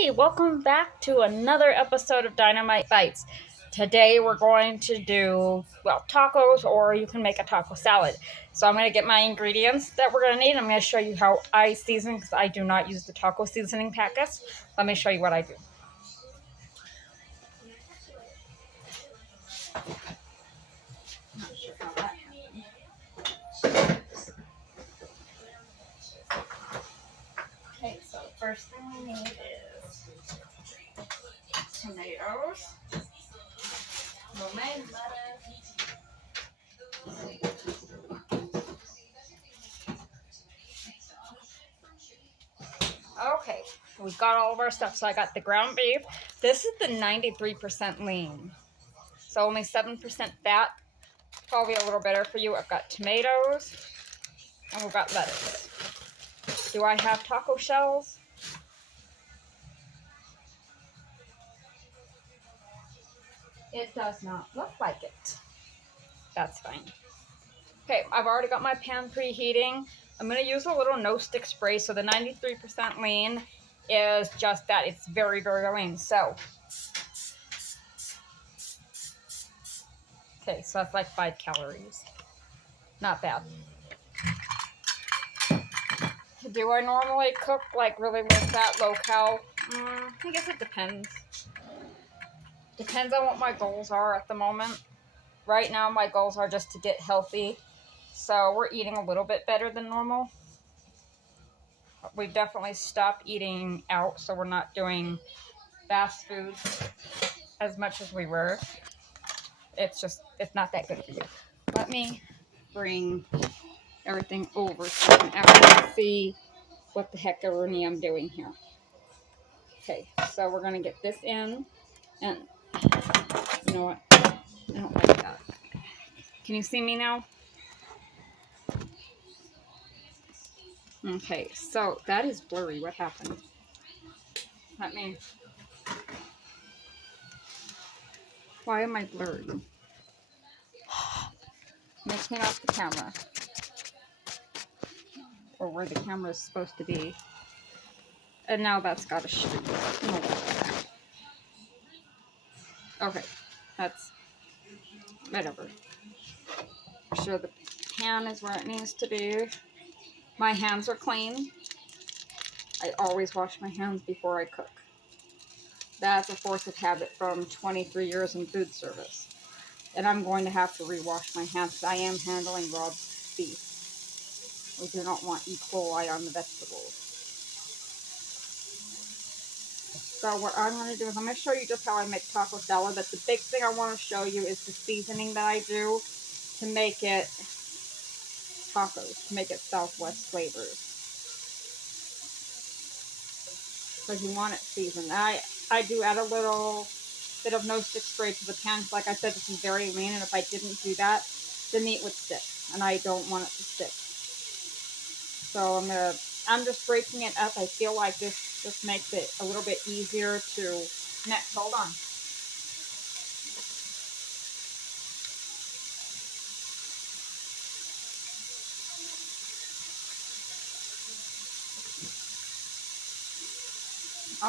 Hey, welcome back to another episode of Dynamite Bites. Today we're going to do, tacos, or you can make a taco salad. So I'm going to get my ingredients that we're going to need. I'm going to show you how I season because I do not use the taco seasoning packets. Let me show you what I do. Not sure how that happened. Okay, so the first thing we need is tomatoes, romaine lettuce. Okay, we've got all of our stuff. So I got the ground beef. This is the 93% lean. So only 7% fat. Probably a little better for you. I've got tomatoes. And we've got lettuce. Do I have taco shells? It does not look like it. That's fine. Okay, I've already got my pan preheating. I'm going to use a little no-stick spray. So the 93% lean is just that. It's very, very lean. So, okay, so that's like 5 calories. Not bad. Do I normally cook like really low fat, low cal? I guess it depends. Depends on what my goals are at the moment. Right now, my goals are just to get healthy. So we're eating a little bit better than normal. We've definitely stopped eating out, so we're not doing fast foods as much as we were. It's not that good for you. Let me bring everything over so you can actually see what the heck I'm doing here. Okay, so we're going to get this in. And you know what? I don't like that. Can you see me now? Okay, so that is blurry. What happened? Let me. Why am I blurry? Let me clean off the camera. Or where the camera is supposed to be. And now that's got a streak. Okay, that's whatever. Sure, the pan is where it needs to be. My hands are clean. I always wash my hands before I cook. That's a force of habit from 23 years in food service. And I'm going to have to rewash my hands because I am handling raw beef. We do not want E. coli on the vegetables. So what I'm going to do is I'm going to show you just how I make taco salad. But the big thing I want to show you is the seasoning that I do to make it tacos, to make it Southwest flavors. Because you want it seasoned. I do add a little bit of no-stick spray to the pan. Like I said, this is very lean, and if I didn't do that, the meat would stick, and I don't want it to stick. So I'm just breaking it up. I feel like this just makes it a little bit easier to mix. Hold on.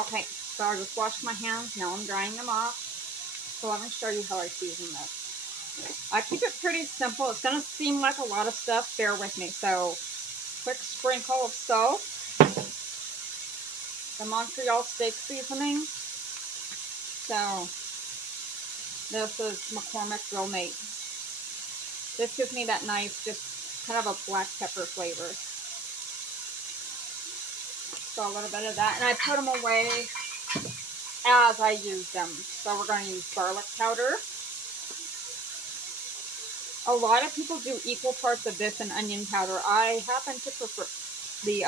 Okay, so I just washed my hands. Now I'm drying them off. So let me show you how I season this. I keep it pretty simple. It's going to seem like a lot of stuff. Bear with me. So, quick sprinkle of salt. The Montreal steak seasoning. So, this is McCormick Grill Mate. This gives me that nice, just kind of a black pepper flavor. So a little bit of that. And I put them away as I use them. So we're going to use garlic powder. A lot of people do equal parts of this and onion powder. I happen to prefer the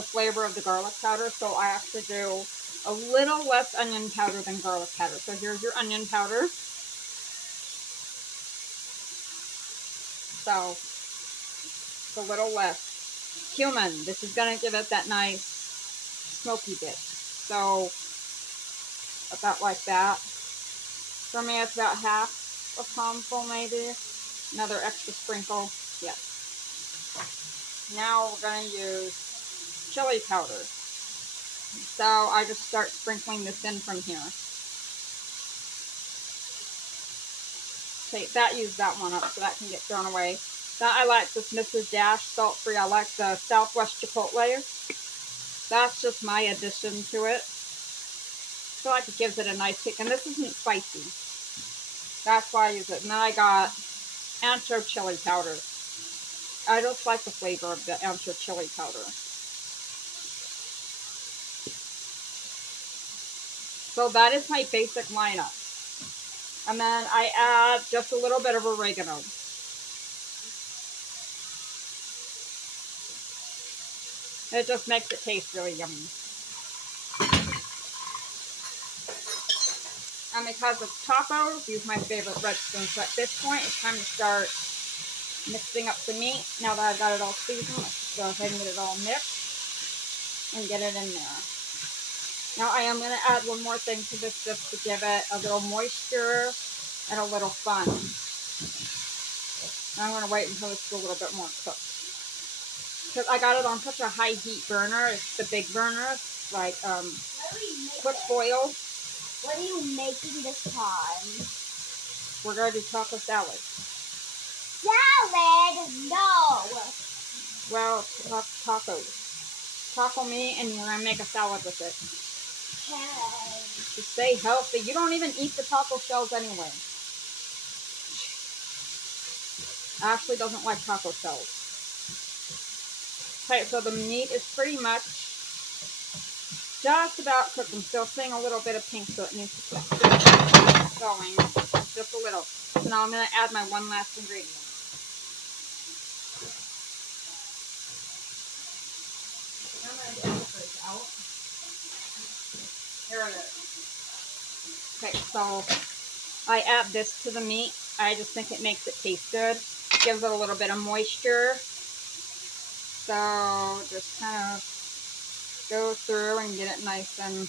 flavor of the garlic powder. So I actually do a little less onion powder than garlic powder. So here's your onion powder. So it's a little less. Cumin. This is going to give it that nice smoky bit. So about like that. For me, it's about half a palmful maybe. Another extra sprinkle. Yes. Now we're going to use chili powder. So I just start sprinkling this in from here. Okay, that used that one up, so that can get thrown away. That I like this Mrs. Dash salt-free. I like the Southwest Chipotle. That's just my addition to it. I feel like it gives it a nice kick, and this isn't spicy. That's why I use it. And then I got ancho chili powder. I just like the flavor of the ancho chili powder. So that is my basic lineup. And then I add just a little bit of oregano. It just makes it taste really yummy. And because it's tacos, use my favorite red spoon. So at this point, it's time to start mixing up the meat. Now that I've got it all seasoned, let's just go ahead and get it all mixed and get it in there. Now I am going to add one more thing to this just to give it a little moisture and a little fun. I'm going to wait until it's a little bit more cooked. Because I got it on such a high heat burner. It's the big burner, like quick boil. What are you making this time? We're going to do taco salad. Salad? No. Well, tacos. Taco meat, and we're going to make a salad with it. Okay. To stay healthy. You don't even eat the taco shells anyway. Ashley doesn't like taco shells. Okay, so the meat is pretty much just about cooked. I'm still seeing a little bit of pink, so it needs to keep going. Just a little. So now I'm going to add my one last ingredient. I'm going to get this out. Here it is. Okay, so I add this to the meat. I just think it makes it taste good. Gives it a little bit of moisture. So just kind of go through and get it nice, and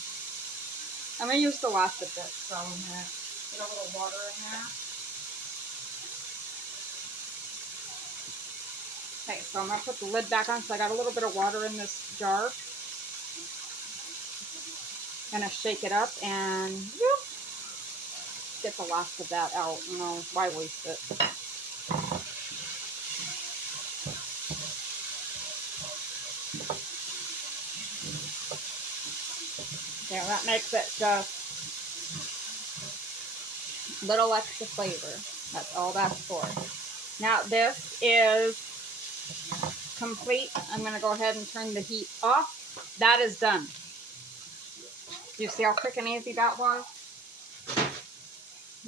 I'm going to use the last of this, so I'm going to get a little water in there. Okay, so I'm going to put the lid back on, so I got a little bit of water in this jar. Going to shake it up and whoop, get the last of that out. You know, why waste it? Yeah, that makes it just a little extra flavor. That's all that's for. Now this is complete. I'm going to go ahead and turn the heat off. That is done. Do you see how quick and easy that was?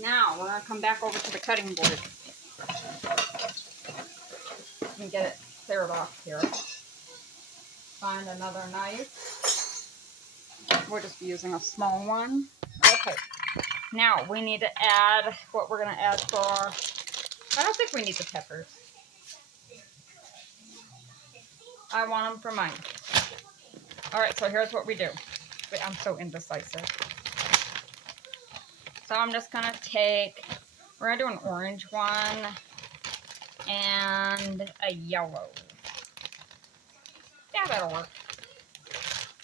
Now we're going to come back over to the cutting board and get it cleared off here. Find another knife. We'll just be using a small one. Okay. Now we need to add what we're going to add for. I don't think we need the peppers. I want them for mine. Alright, so here's what we do. Wait, I'm so indecisive. So I'm just going to take, we're going to do an orange one and a yellow. Yeah, that'll work.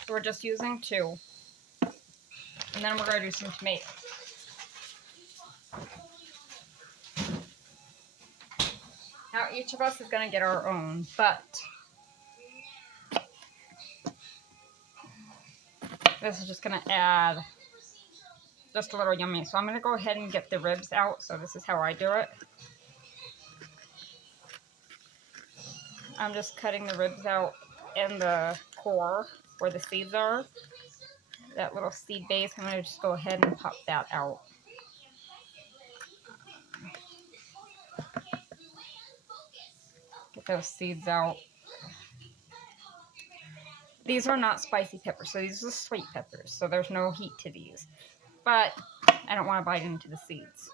So we're just using two. And then we're going to do some tomatoes. Now each of us is going to get our own, but this is just going to add just a little yummy. So I'm going to go ahead and get the ribs out. So this is how I do it. I'm just cutting the ribs out in the core where the seeds are. That little seed base, I'm going to just go ahead and pop that out. Get those seeds out. These are not spicy peppers, so these are sweet peppers, so there's no heat to these. But I don't want to bite into the seeds.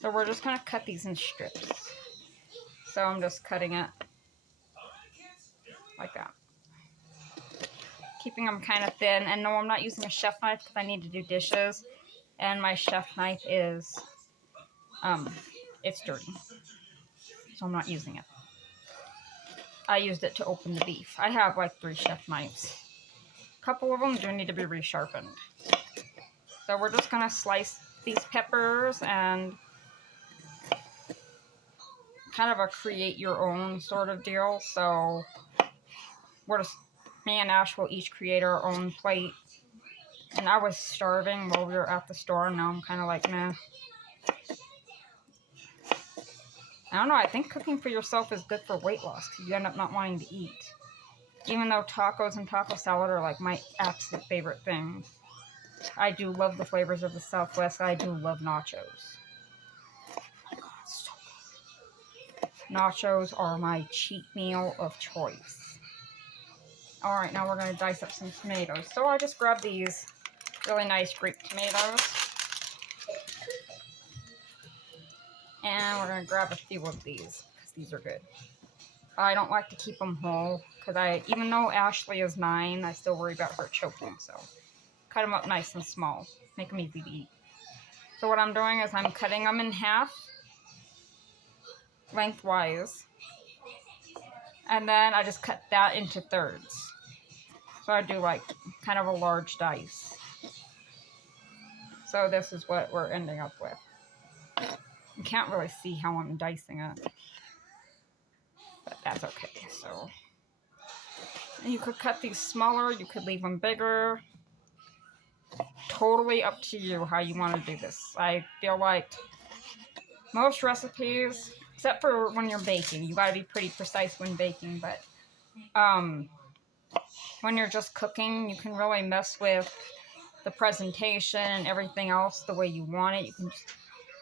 So we're just going to cut these in strips. So I'm just cutting it like that. Keeping them kind of thin. And no, I'm not using a chef knife because I need to do dishes. And my chef knife is, it's dirty. So I'm not using it. I used it to open the beef. I have like 3 chef knives. A couple of them do need to be resharpened. So we're just gonna slice these peppers and kind of a create your own sort of deal. So we're just, me and Ash will each create our own plate. And I was starving while we were at the store, and now I'm kind of like, nah. I don't know, I think cooking for yourself is good for weight loss because you end up not wanting to eat. Even though tacos and taco salad are like my absolute favorite thing. I do love the flavors of the Southwest. I do love nachos. Oh my God, so good. Nachos are my cheat meal of choice. Alright, now we're going to dice up some tomatoes. So I just grabbed these really nice grape tomatoes. And we're going to grab a few of these because these are good. I don't like to keep them whole because even though Ashley is 9, I still worry about her choking. So cut them up nice and small. Make them easy to eat. So what I'm doing is I'm cutting them in half, lengthwise. And then I just cut that into thirds. So I do like kind of a large dice. So this is what we're ending up with. You can't really see how I'm dicing it. But that's okay. So you could cut these smaller, you could leave them bigger. Totally up to you how you want to do this. I feel like most recipes, except for when you're baking, you gotta be pretty precise when baking, but when you're just cooking, you can really mess with the presentation and everything else the way you want it. You can just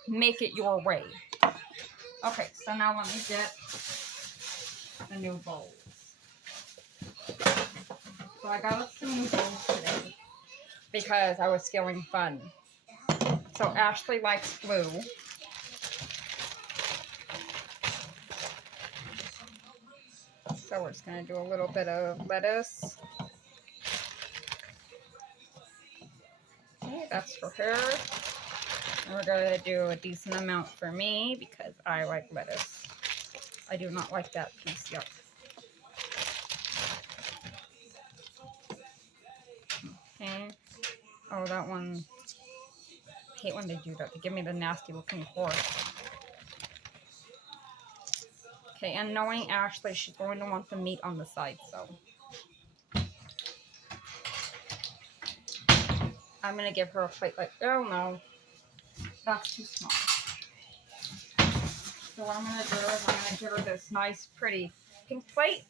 make it your way. Okay, so now let me get the new bowls. So I got us some new bowls today because I was feeling fun. So Ashley likes blue. So we're just going to do a little bit of lettuce. Okay, that's for her. And we're going to do a decent amount for me because I like lettuce. I do not like that piece yet. Okay. Oh, that one. I hate when they do that. They give me the nasty looking fork. Okay, and knowing Ashley, she's going to want the meat on the side, so I'm going to give her a plate like, oh no, that's too small. So what I'm going to do is I'm going to give her this nice, pretty pink plate.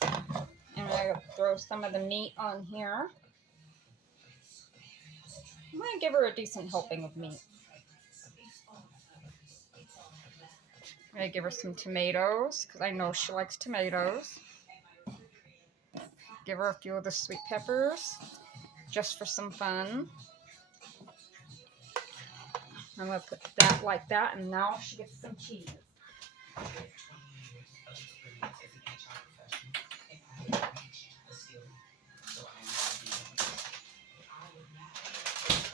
And I'm going to throw some of the meat on here. I'm going to give her a decent helping of meat. I'm going to give her some tomatoes, because I know she likes tomatoes. Give her a few of the sweet peppers, just for some fun. I'm going to put that like that, and now she gets some cheese.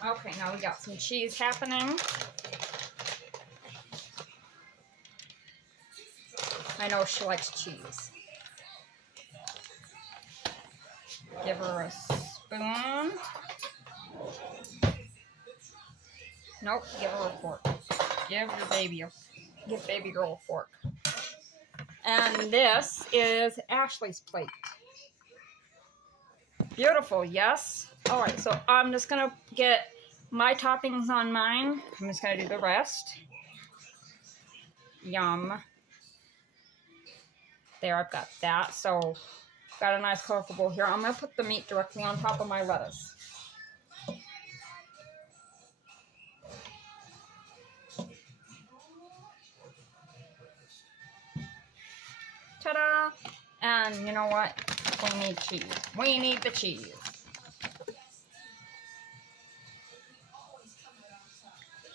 Okay, now we got some cheese happening. I know she likes cheese. Give her a spoon. Nope, give her a fork. Give baby girl a fork. And this is Ashley's plate. Beautiful, yes? Alright, so I'm just going to get my toppings on mine. I'm just going to do the rest. Yum. There, I've got that. So, got a nice colorful bowl here. I'm going to put the meat directly on top of my lettuce. Ta-da! And you know what? We need cheese. We need the cheese.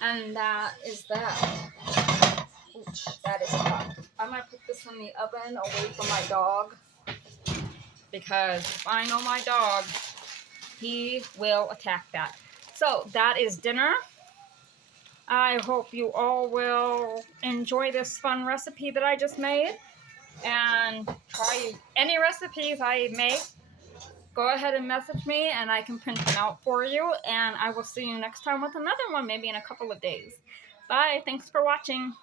And that is that. Ouch, that is hot. I'm going to put this in the oven away from my dog. Because if I know my dog, he will attack that. So, that is dinner. I hope you all will enjoy this fun recipe that I just made. and try any recipes I make. Go ahead and message me and I can print them out for you. And I will see you next time with another one, maybe in a couple of days. Bye. Thanks for watching.